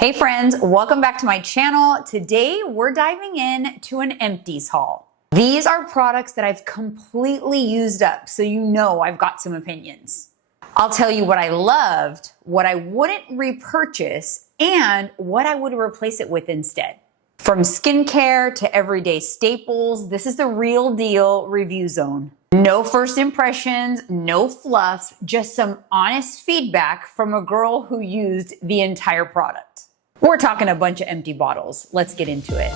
Hey friends, welcome back to my channel. Today we're diving in to an empties haul. These are products that I've completely used up, so you know I've got some opinions. I'll tell you what I loved, what I wouldn't repurchase, and what I would replace it with instead. From skincare to everyday staples, this is the real deal review zone. No first impressions, no fluff, just some honest feedback from a girl who used the entire product. We're talking a bunch of empty bottles. Let's get into it.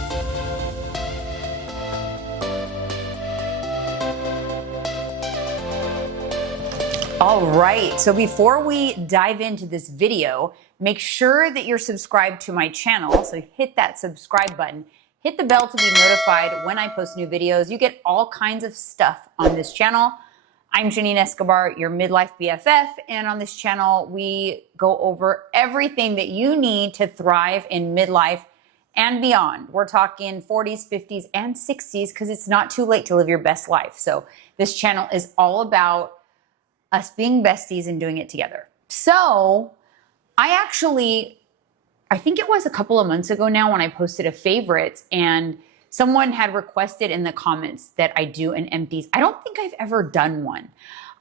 All right, so before we dive into this video, make sure that you're subscribed to my channel. So hit that subscribe button, hit the bell to be notified when I post new videos. You get all kinds of stuff on this channel. I'm Jeanine Escobar, your midlife BFF, and on this channel, we go over everything that you need to thrive in midlife and beyond. We're talking 40s, 50s, and 60s because it's not too late to live your best life. So this channel is all about us being besties and doing it together. So I think it was a couple of months ago now when I posted a favorites, and someone had requested in the comments that I do an empties. I don't think I've ever done one.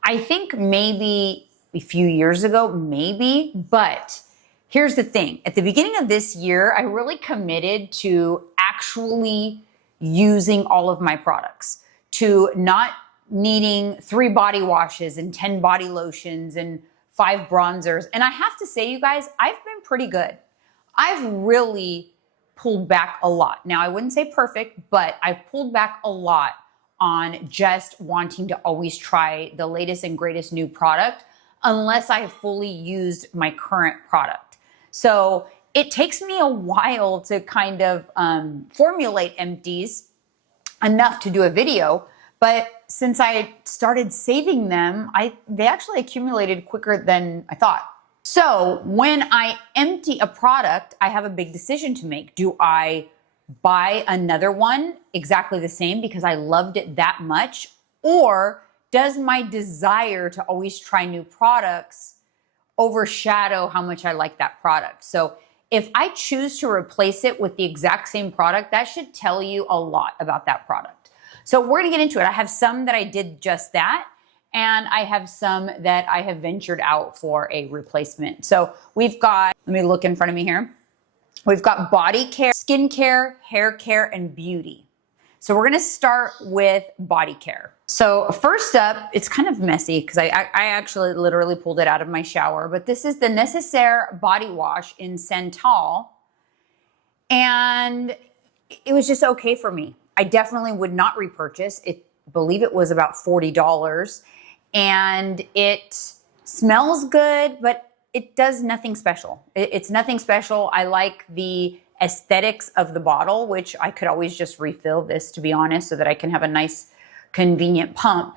I think maybe a few years ago, maybe, but here's the thing. At the beginning of this year, I really committed to actually using all of my products, to not needing 3 body washes and 10 body lotions and 5 bronzers. And I have to say, you guys, I've been pretty good. I've really pulled back a lot. Now, I wouldn't say perfect, but I've pulled back a lot on just wanting to always try the latest and greatest new product unless I have fully used my current product. So it takes me a while to kind of formulate empties enough to do a video, but since I started saving them, they actually accumulated quicker than I thought. So when I empty a product, I have a big decision to make. Do I buy another one exactly the same because I loved it that much? Or does my desire to always try new products overshadow how much I like that product? So if I choose to replace it with the exact same product, that should tell you a lot about that product. So we're gonna get into it. I have some that I did just that, and I have some that I have ventured out for a replacement. So we've got, let me look in front of me here. We've got body care, skin care, hair care, and beauty. So we're gonna start with body care. So first up, it's kind of messy because I actually literally pulled it out of my shower, but this is the Necessaire body wash in Santal. And it was just okay for me. I definitely would not repurchase it. I believe it was about $40. And it smells good, but it does nothing special. It's nothing special. I like the aesthetics of the bottle, which I could always just refill this, to be honest, so that I can have a nice, convenient pump.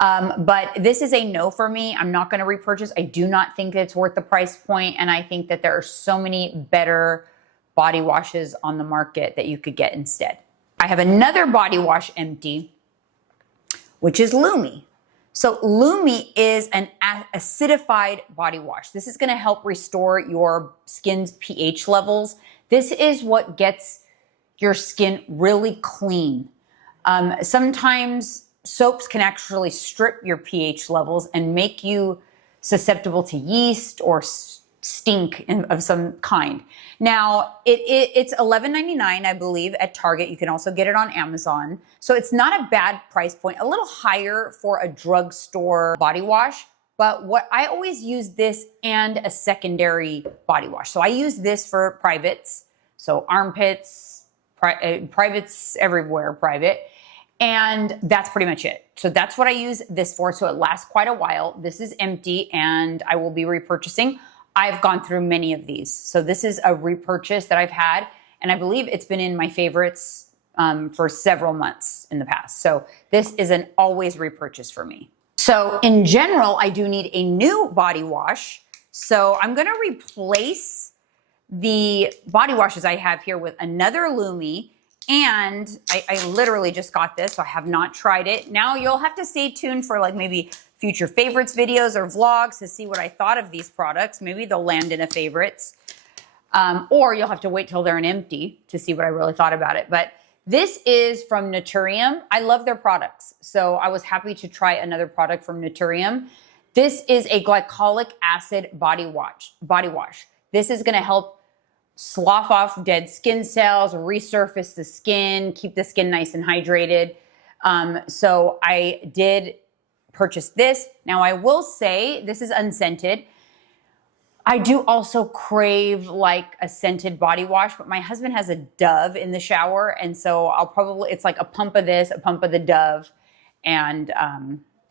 But this is a no for me. I'm not going to repurchase. I do not think it's worth the price point, and I think that there are so many better body washes on the market that you could get instead. I have another body wash empty, which is Lumi. So Lumi is an acidified body wash. This is gonna help restore your skin's pH levels. This is what gets your skin really clean. Sometimes soaps can actually strip your pH levels and make you susceptible to yeast or stink of some kind. Now, it's $11.99, I believe, at Target. You can also get it on Amazon. So it's not a bad price point, a little higher for a drugstore body wash. But what I always use this and a secondary body wash. So I use this for privates. So armpits, privates everywhere, private. And that's pretty much it. So that's what I use this for. So it lasts quite a while. This is empty and I will be repurchasing. I've gone through many of these. So this is a repurchase that I've had, and I believe it's been in my favorites for several months in the past. So this is an always repurchase for me. So in general, I do need a new body wash. So I'm gonna replace the body washes I have here with another Lumi, and I literally just got this, so I have not tried it. Now you'll have to stay tuned for like maybe future favorites videos or vlogs to see what I thought of these products. Maybe they'll land in a favorites. Or you'll have to wait till they're an empty to see what I really thought about it. But this is from Naturium. I love their products. So I was happy to try another product from Naturium. This is a glycolic acid body wash. This is gonna help slough off dead skin cells, resurface the skin, keep the skin nice and hydrated. So I did purchase this. Now I will say this is unscented. I do also crave like a scented body wash, but my husband has a Dove in the shower. And so it's like a pump of this, a pump of the Dove. And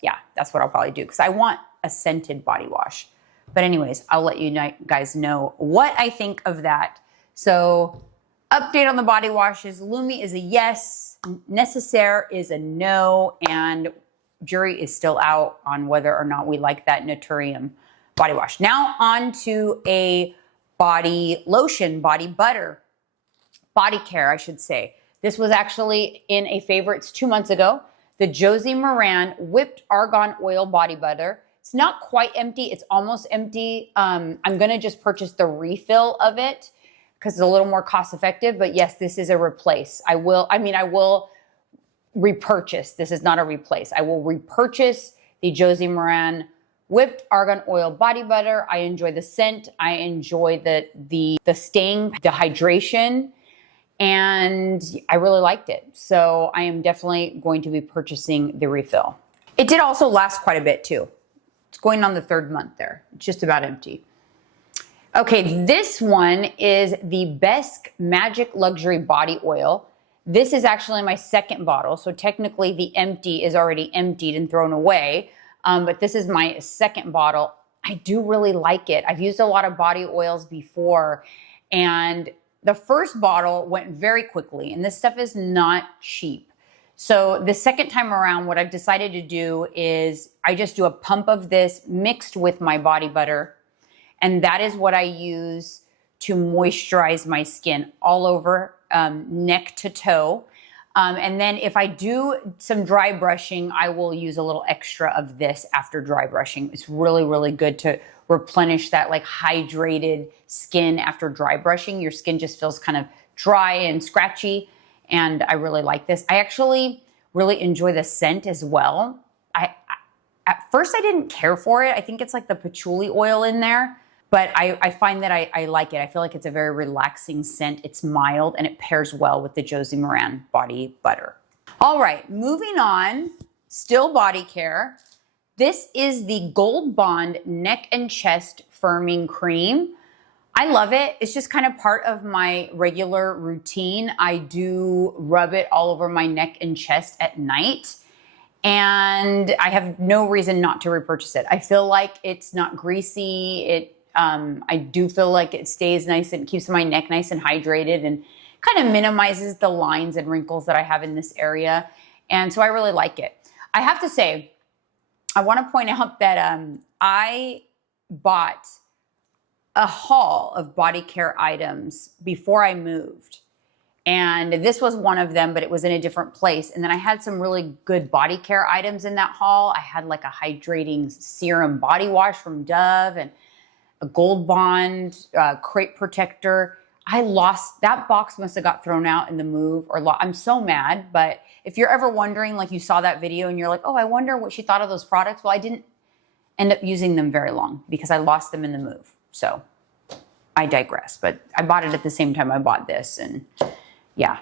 yeah, that's what I'll probably do because I want a scented body wash. But anyways, I'll let you guys know what I think of that. So update on the body washes. Lumi is a yes, Necessaire is a no, and jury is still out on whether or not we like that Naturium body wash. Now on to a body lotion, body butter, body care, I should say. This was actually in a favorites 2 months ago. The Josie Moran Whipped Argan Oil Body Butter. It's not quite empty. It's almost empty. I'm going to just purchase the refill of it because it's a little more cost effective. But yes, this is a replace. I will repurchase. This is not a replace. I will repurchase the Josie Moran Whipped Argan Oil Body Butter. I enjoy the scent. I enjoy the sting, the hydration, and I really liked it. So I am definitely going to be purchasing the refill. It did also last quite a bit too. It's going on the 3rd month there. It's just about empty. Okay, this one is the Besk Magic Luxury Body Oil. This is actually my 2nd bottle, so technically the empty is already emptied and thrown away. But this is my 2nd bottle. I do really like it. I've used a lot of body oils before, and the 1st bottle went very quickly, and this stuff is not cheap. So the 2nd time around, what I've decided to do is I just do a pump of this mixed with my body butter, and that is what I use to moisturize my skin all over, neck to toe. And then if I do some dry brushing, I will use a little extra of this after dry brushing. It's really, really good to replenish that like hydrated skin after dry brushing. Your skin just feels kind of dry and scratchy. And I really like this. I actually really enjoy the scent as well. At first I didn't care for it. I think it's like the patchouli oil in there. But I find that I like it. I feel like it's a very relaxing scent. It's mild and it pairs well with the Josie Moran body butter. All right, moving on, still body care. This is the Gold Bond Neck and Chest Firming Cream. I love it. It's just kind of part of my regular routine. I do rub it all over my neck and chest at night. And I have no reason not to repurchase it. I feel like it's not greasy. I do feel like it stays nice and keeps my neck nice and hydrated and kind of minimizes the lines and wrinkles that I have in this area. And so I really like it. I have to say, I want to point out that I bought a haul of body care items before I moved. And this was one of them, but it was in a different place. And then I had some really good body care items in that haul. I had like a hydrating serum body wash from Dove and a Gold Bond crepe protector. I lost, that box must have got thrown out in the move or I'm so mad. But if you're ever wondering, like you saw that video and you're like, oh, I wonder what she thought of those products. Well, I didn't end up using them very long because I lost them in the move. So I digress, but I bought it at the same time I bought this, and yeah,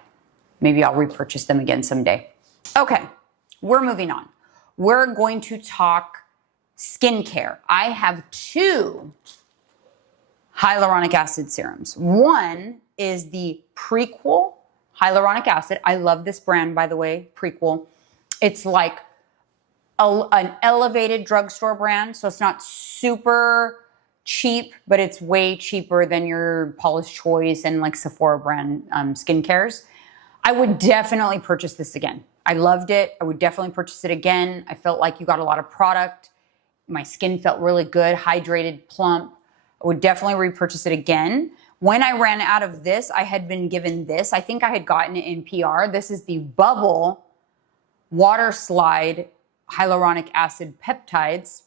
maybe I'll repurchase them again someday. Okay, we're moving on. We're going to talk skincare. I have 2 hyaluronic acid serums. One is the Prequel hyaluronic acid. I love this brand, by the way, Prequel. It's like an elevated drugstore brand, so it's not super cheap, but it's way cheaper than your Paula's Choice and like Sephora brand skincares. I would definitely purchase this again. I loved it. I would definitely purchase it again. I felt like you got a lot of product. My skin felt really good, hydrated, plump. I would definitely repurchase it again. When I ran out of this, I had been given this. I think I had gotten it in PR. This is the Bubble Water Slide Hyaluronic Acid Peptides,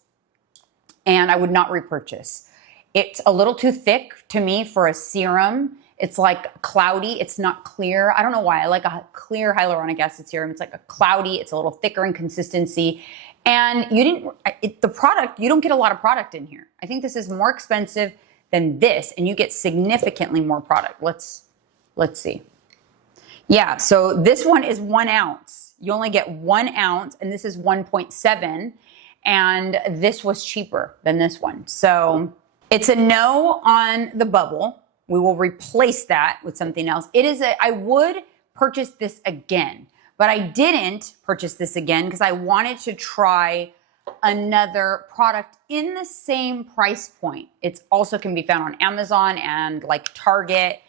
and I would not repurchase. It's a little too thick to me for a serum. It's like cloudy. It's not clear. I don't know why. I like a clear hyaluronic acid serum. It's like a cloudy. It's a little thicker in consistency. And you don't get a lot of product in here. I think this is more expensive than this, and you get significantly more product. Let's see. Yeah, so this one is 1 ounce. You only get 1 ounce, and this is 1.7, and this was cheaper than this one. So it's a no on the bubble. We will replace that with something else. I would purchase this again, but I didn't purchase this again because I wanted to try another product in the same price point. It also can be found on Amazon and like Target.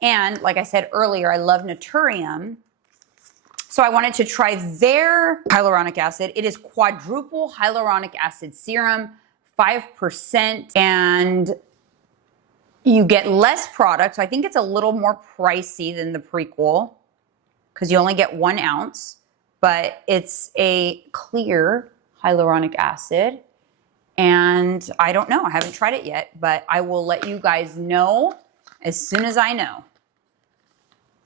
And like I said earlier, I love Naturium. So I wanted to try their hyaluronic acid. It is quadruple hyaluronic acid serum, 5%, and you get less product. So I think it's a little more pricey than the prequel because you only get 1 ounce, but it's a clear hyaluronic acid. And I don't know, I haven't tried it yet, but I will let you guys know as soon as I know.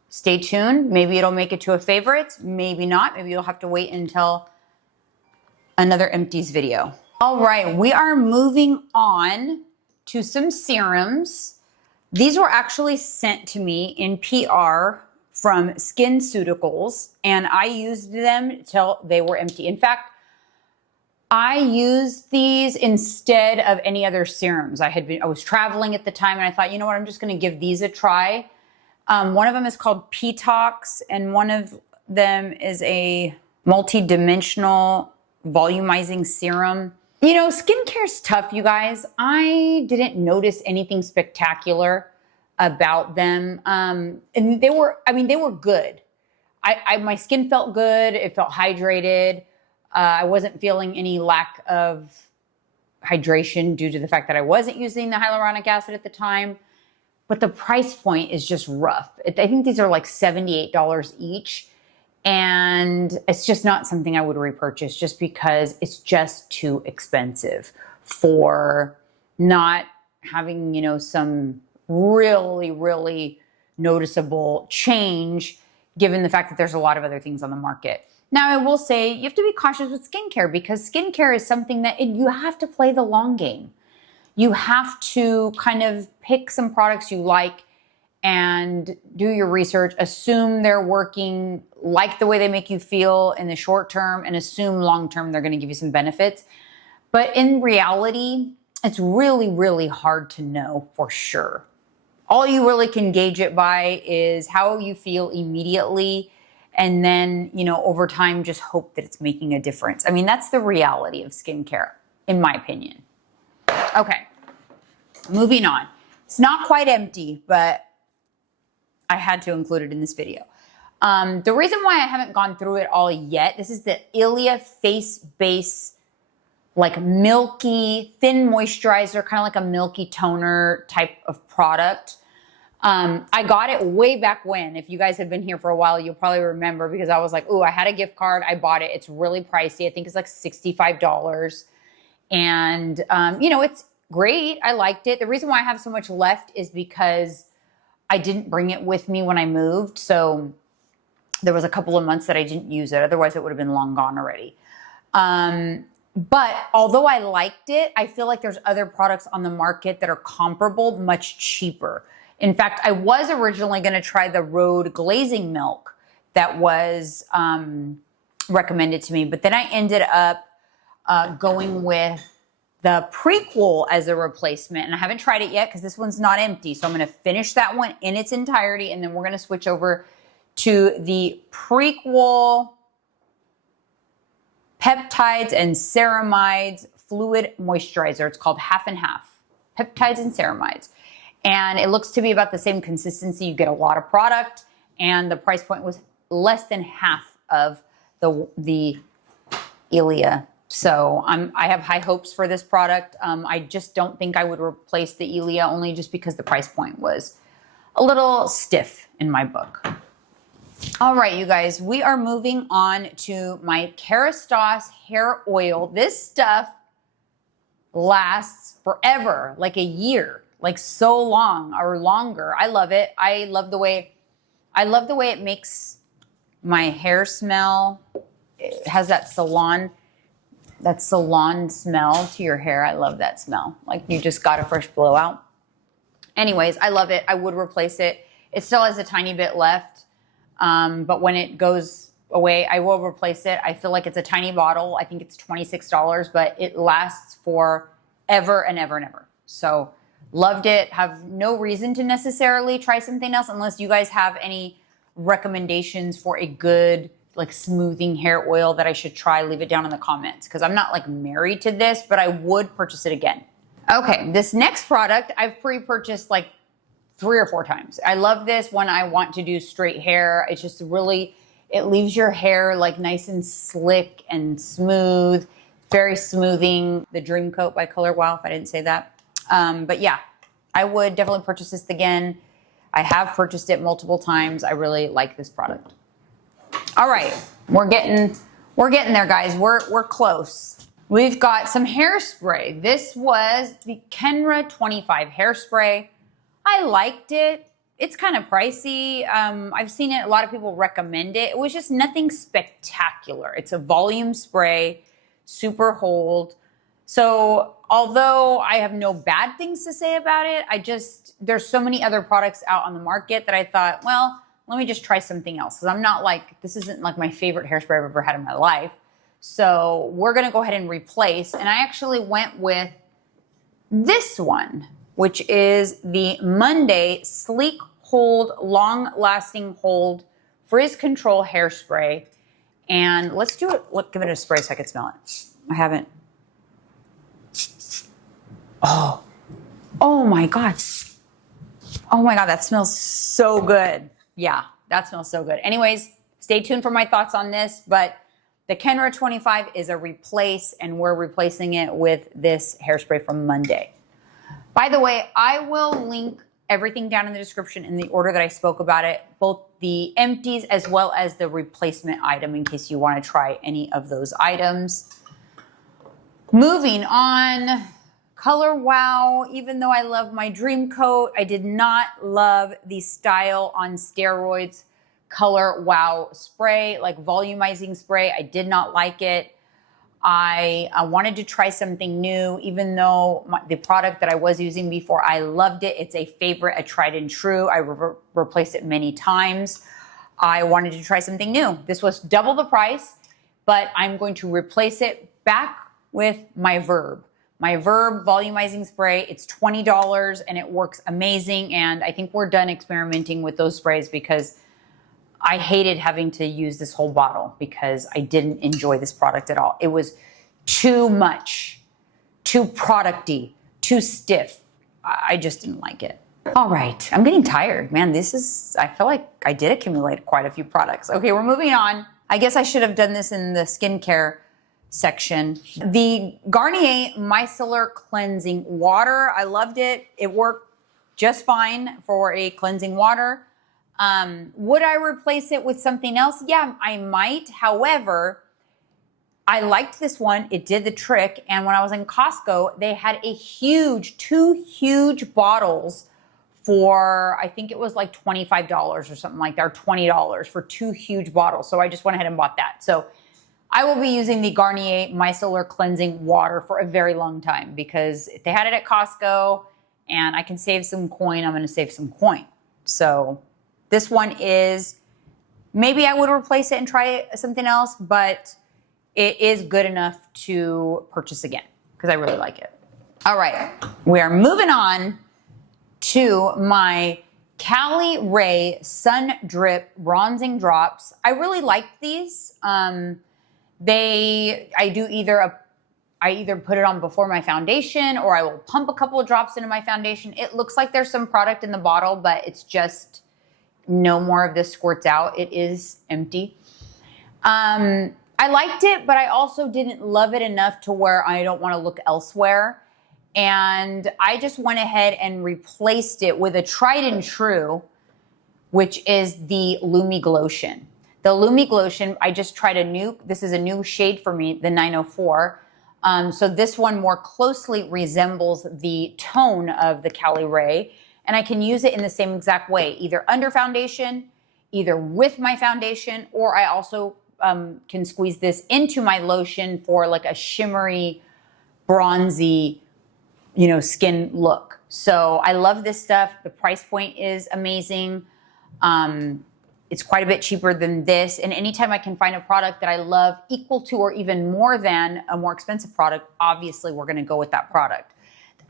Stay tuned. Maybe it'll make it to a favorites, maybe not. Maybe you'll have to wait until another empties video. All right, we are moving on to some serums. These were actually sent to me in PR from SkinCeuticals, and I used them till they were empty. In fact, I used these instead of any other serums. I was traveling at the time, and I thought, you know what, I'm just gonna give these a try. One of them is called P-Tox, and one of them is a multi-dimensional volumizing serum. You know, skincare is tough, you guys. I didn't notice anything spectacular about them. And they were good. My skin felt good. It felt hydrated. I wasn't feeling any lack of hydration due to the fact that I wasn't using the hyaluronic acid at the time. But the price point is just rough. I think these are like $78 each. And it's just not something I would repurchase just because it's just too expensive for not having, you know, some really, really noticeable change given the fact that there's a lot of other things on the market. Now, I will say you have to be cautious with skincare because skincare is something that you have to play the long game. You have to kind of pick some products you like and do your research, assume they're working like the way they make you feel in the short term, and assume long term they're going to give you some benefits. But in reality, it's really, really hard to know for sure. All you really can gauge it by is how you feel immediately, and then, you know, over time, just hope that it's making a difference. I mean, that's the reality of skincare, in my opinion. Okay, moving on. It's not quite empty, but I had to include it in this video. The reason why I haven't gone through it all yet, this is the Ilia Face Base, like milky, thin moisturizer, kind of like a milky toner type of product. I got it way back when. If you guys have been here for a while, you'll probably remember because I was like, ooh, I had a gift card. I bought it. It's really pricey. I think it's like $65. And, you know, it's great. I liked it. The reason why I have so much left is because I didn't bring it with me when I moved. So there was a couple of months that I didn't use it. Otherwise, it would have been long gone already. But although I liked it, I feel like there's other products on the market that are comparable, much cheaper. In fact, I was originally going to try the Rhode Glazing Milk that was recommended to me. But then I ended up going with the prequel as a replacement. And I haven't tried it yet because this one's not empty. So I'm going to finish that one in its entirety. And then we're going to switch over to the prequel Peptides and Ceramides Fluid Moisturizer. It's called Half and Half. Peptides and Ceramides. And it looks to be about the same consistency. You get a lot of product. And the price point was less than half of the Ilia. So I have high hopes for this product. I just don't think I would replace the Ilia only just because the price point was a little stiff in my book. All right, you guys, we are moving on to my Kerastase hair oil. This stuff lasts forever, like a year, like so long or longer. I love it. I love the way it makes my hair smell. It has that salon smell to your hair. I love that smell. Like you just got a fresh blowout. Anyways, I love it. I would replace it. It still has a tiny bit left. But when it goes away, I will replace it. I feel like it's a tiny bottle. I think it's $26, but it lasts for ever and ever and ever. So loved it. Have no reason to necessarily try something else unless you guys have any recommendations for a good like smoothing hair oil that I should try. Leave it down in the comments because I'm not like married to this, but I would purchase it again. Okay, this next product I've pre-purchased like 3 or 4 times. I love this when I want to do straight hair. It's just really, it leaves your hair like nice and slick and smooth, very smoothing. The Dream Coat by Color Wow, if I didn't say that. But yeah, I would definitely purchase this again. I have purchased it multiple times. I really like this product. All right, we're getting there, guys. We're close. We've got some hairspray. This was the Kenra 25 hairspray. I liked it. It's kind of pricey. I've seen it. A lot of people recommend it. It was just nothing spectacular. It's a volume spray, super hold. So although I have no bad things to say about it, there's so many other products out on the market that I thought, well, let me just try something else. Because I'm not like, this isn't like my favorite hairspray I've ever had in my life. So we're going to go ahead and replace. And I actually went with this one, which is the Monday Sleek Hold, Long Lasting Hold Frizz Control Hairspray. And let's do it. Give it a spray so I can smell it. I haven't. Oh my God. Oh my God, that smells so good. Yeah, that smells so good. Anyways, stay tuned for my thoughts on this, but the Kenra 25 is a replace, and we're replacing it with this hairspray from Monday. By the way, I will link everything down in the description in the order that I spoke about it, both the empties as well as the replacement item in case you want to try any of those items. Moving on, Color Wow. Even though I love my Dream Coat, I did not love the Style on Steroids Color Wow spray, like volumizing spray. I did not like it. I wanted to try something new, even though the product that I was using before, I loved it. It's a favorite, a tried and true. I replaced it many times. I wanted to try something new. This was double the price, but I'm going to replace it back with my Verb. My Verb volumizing spray. It's $20 and it works amazing. And I think we're done experimenting with those sprays because I hated having to use this whole bottle because I didn't enjoy this product at all. It was too much, too producty, too stiff. I just didn't like it. All right, I'm getting tired, man. I feel like I did accumulate quite a few products. Okay, we're moving on. I guess I should have done this in the skincare section. The Garnier Micellar Cleansing Water. I loved it. It worked just fine for a cleansing water. Would I replace it with something else? Yeah, I might. However, I liked this one. It did the trick. And when I was in Costco, they had two huge bottles for, I think it was like $25 or something like that, or $20 for 2 huge bottles. So I just went ahead and bought that. So I will be using the Garnier Micellar Cleansing Water for a very long time because if they had it at Costco and I can save some coin, I'm going to save some coin. So this one is, maybe I would replace it and try something else, but it is good enough to purchase again because I really like it. All right, we are moving on to my Cali Ray Sun Drip Bronzing Drops. I really liked these. I either put it on before my foundation or I will pump a couple of drops into my foundation. It looks like there's some product in the bottle, but it's just no more of this squirts out. It is empty. I liked it, but I also didn't love it enough to where I don't want to look elsewhere. And I just went ahead and replaced it with a tried and true, which is the Lumi Glotion. The Lumi Glotion, I just tried this is a new shade for me, the 904. So this one more closely resembles the tone of the Cali Ray, and I can use it in the same exact way, either under foundation, either with my foundation, or I also can squeeze this into my lotion for like a shimmery, bronzy, skin look. So I love this stuff. The price point is amazing. It's quite a bit cheaper than this. And anytime I can find a product that I love equal to or even more than a more expensive product, obviously we're gonna go with that product.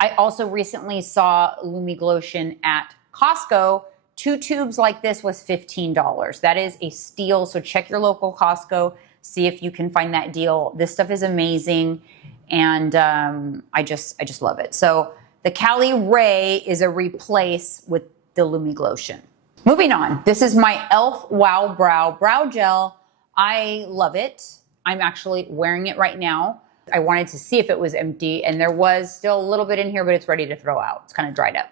I also recently saw LumiGlotion at Costco. 2 tubes like this was $15. That is a steal. So check your local Costco, see if you can find that deal. This stuff is amazing. And I just love it. So the Cali Ray is a replace with the LumiGlotion. Moving on, this is my e.l.f. Wow Brow Gel. I love it. I'm actually wearing it right now. I wanted to see if it was empty, and there was still a little bit in here, but it's ready to throw out. It's kind of dried up.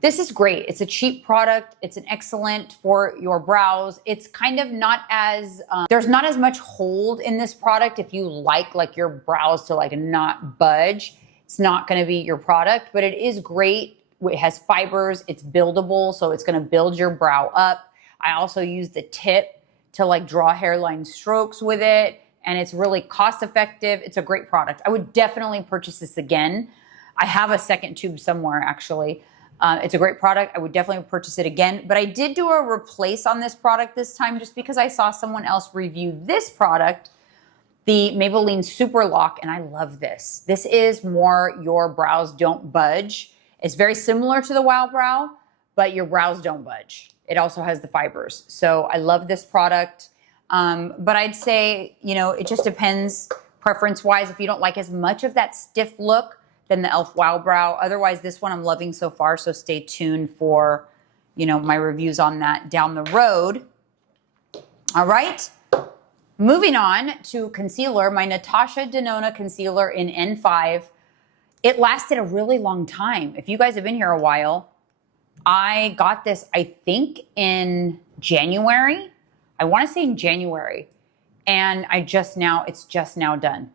This is great. It's a cheap product. It's an excellent for your brows. It's kind of not as, there's not as much hold in this product. If you like your brows to not budge, it's not gonna be your product, but it is great. It has fibers, it's buildable, so it's gonna build your brow up. I also use the tip to draw hairline strokes with it, and it's really cost effective. It's a great product. I would definitely purchase this again. I have a second tube somewhere actually. It's a great product. I would definitely purchase it again, but I did do a replace on this product this time just because I saw someone else review this product, the Maybelline Super Lock, and I love this. This is more your brows don't budge. It's very similar to the Wow Brow, but your brows don't budge. It also has the fibers. So I love this product. But I'd say, it just depends preference-wise. If you don't like as much of that stiff look, then the e.l.f. Wow Brow. Otherwise, this one I'm loving so far, so stay tuned for, my reviews on that down the road. All right. Moving on to concealer, my Natasha Denona concealer in N5. It lasted a really long time. If you guys have been here a while, I got this, I think in January. I wanna say in January. And it's just now done.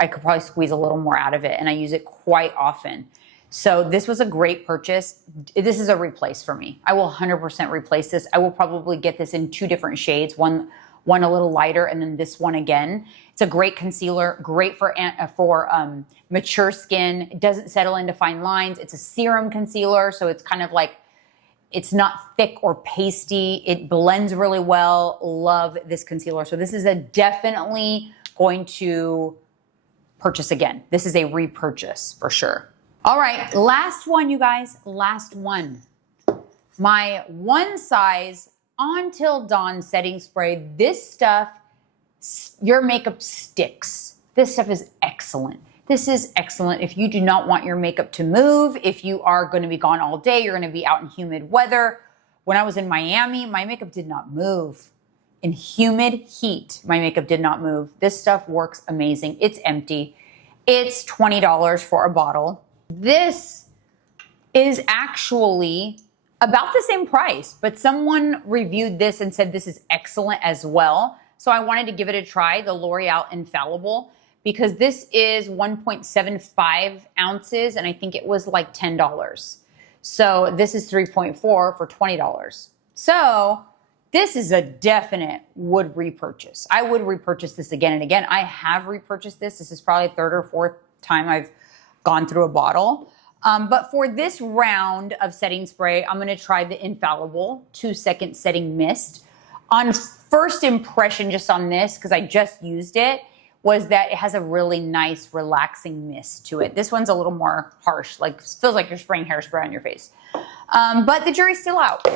I could probably squeeze a little more out of it, and I use it quite often. So this was a great purchase. This is a replace for me. I will 100% replace this. I will probably get this in 2 different shades, one a little lighter, and then this one again. It's a great concealer, great for mature skin. It doesn't settle into fine lines. It's a serum concealer, so it's kind of it's not thick or pasty. It blends really well. Love this concealer. So this is definitely going to purchase again. This is a repurchase for sure. All right, last one, you guys, last one. My one size On Till Dawn setting spray. This stuff, your makeup sticks. This stuff is excellent. This is excellent if you do not want your makeup to move, if you are going to be gone all day, you're going to be out in humid weather. When I was in Miami, my makeup did not move. In humid heat, my makeup did not move. This stuff works amazing. It's empty. It's $20 for a bottle. This is actually about the same price, but someone reviewed this and said this is excellent as well. So I wanted to give it a try, the L'Oreal Infallible, because this is 1.75 ounces, and I think it was like $10. So this is 3.4 for $20. So this is a definite would repurchase. I would repurchase this again and again. I have repurchased this. This is probably the 3rd or 4th time I've gone through a bottle. But for this round of setting spray, I'm gonna try the Infallible 2-second setting mist. On first impression, just on this, because I just used it, was that it has a really nice, relaxing mist to it. This one's a little more harsh, feels like you're spraying hairspray on your face. But the jury's still out.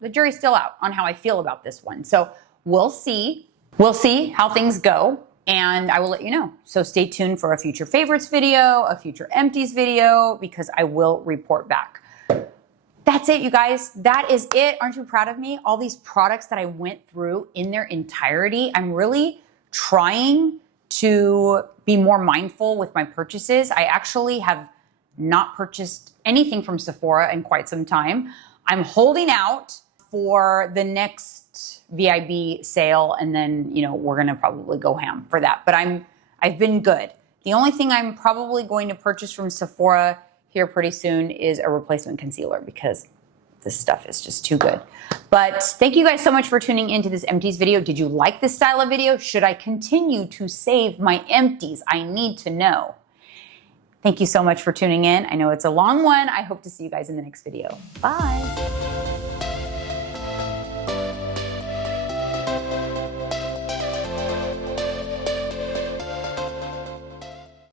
The jury's still out on how I feel about this one. So we'll see. We'll see how things go, and I will let you know. So stay tuned for a future favorites video, a future empties video, because I will report back. That's it, you guys. That is it. Aren't you proud of me? All these products that I went through in their entirety. I'm really trying to be more mindful with my purchases. I actually have not purchased anything from Sephora in quite some time. I'm holding out for the next VIB sale, and then, we're gonna probably go ham for that. But I've been good. The only thing I'm probably going to purchase from Sephora here pretty soon is a replacement concealer because this stuff is just too good. But thank you guys so much for tuning into this empties video. Did you like this style of video? Should I continue to save my empties? I need to know. Thank you so much for tuning in. I know it's a long one. I hope to see you guys in the next video. Bye.